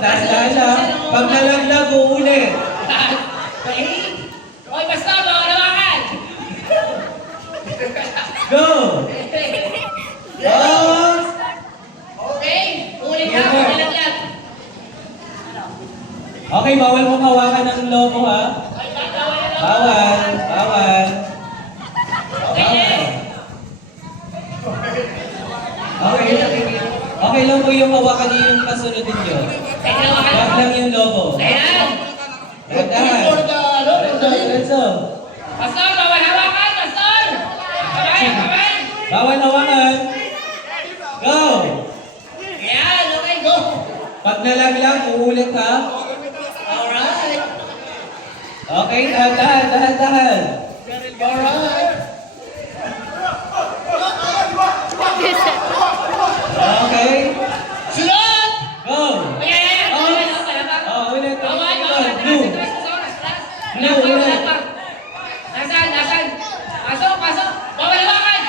Dahan-dahan lang. Pag nalaglag, uulit. Oy, basta, mga lawakan! Go! Boss! Okay, ulit na ako, nalaglag. Okay, bawal mong hawakan ng logo, ha? Bawal. Bawal. Okay. Okay lang po yung hawakan niyo yung kasunod ninyo. Wag lang yung logo. Dahan-dahan. Diretso. Pastor, bawal hawakan, Pastor! Kamay! Bawal hawakan. Go! Yan, okay, go! Pag nalaglag, uulit, ha? Alright! Okay, dahan-dahan. Dahan-dahan. Alright! Okay. Sunod! Go! Ayan! Oh, ulit. Bawal! Blue. Nasaan? Pasok! Bawal hawakan!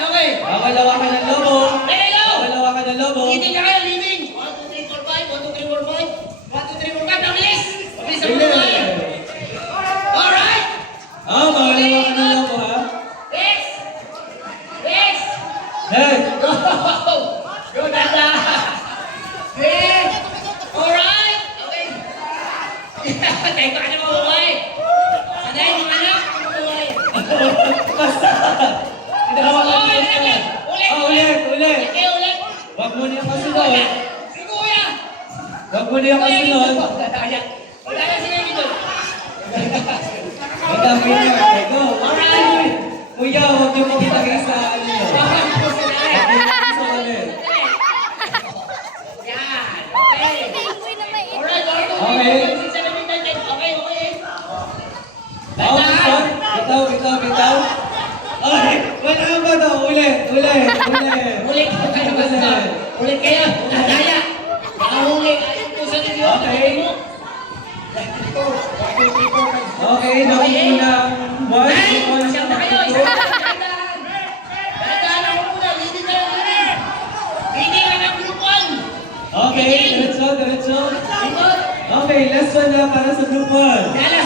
Okay! Bawal hawakan ng logo. Ready, go! Bawal hawakan ng logo. Itin na kayo, living! 1, 2, 3, 4, 5. 1, 2, 3, 4, 5. 1, 2, 3, 4, 5. Mabilis! Mabilis ang mga kayo! Alright! Bawal hawakan ng logo, ha? Next! Next. Go! Go, Dada! Next! Alright! Okay! Teka ka na mabuhay! Sanayin yung anak! Mabuhay! Hinahawakan Oh, mo ulit! yan. Ulit! Oh, ulit. Okay, ulit! Wag mo na yung kasunod. Si Kuya! Wag mo na yung kasunod. Wala na si Baby doon. Wag ang winner. Go. Alright! Kuya, huwag niyo makitagay sa ano yun. Bawal po sila eh. Huwag niyo sa ulit. Yan. Okay. Alright, 1, 2, 3, 4, 5, 6, 7, 8, 9, 10. Okay. Oh, bitaw. Ay, wala ba daw? Ulit. Ulit kayo, basta. Ulit kayo. Daya. Nakahuli. Ayun po sa ninyo. Okay. Okay, nakuha mo na ang one. Ay! One, Masyal na kayo. two. Isa na. Dadaan ako muna. Leading kayo. Leading ka ng group 1. Okay, diretso. Ikot. Okay, last one na para sa group 1. Dala.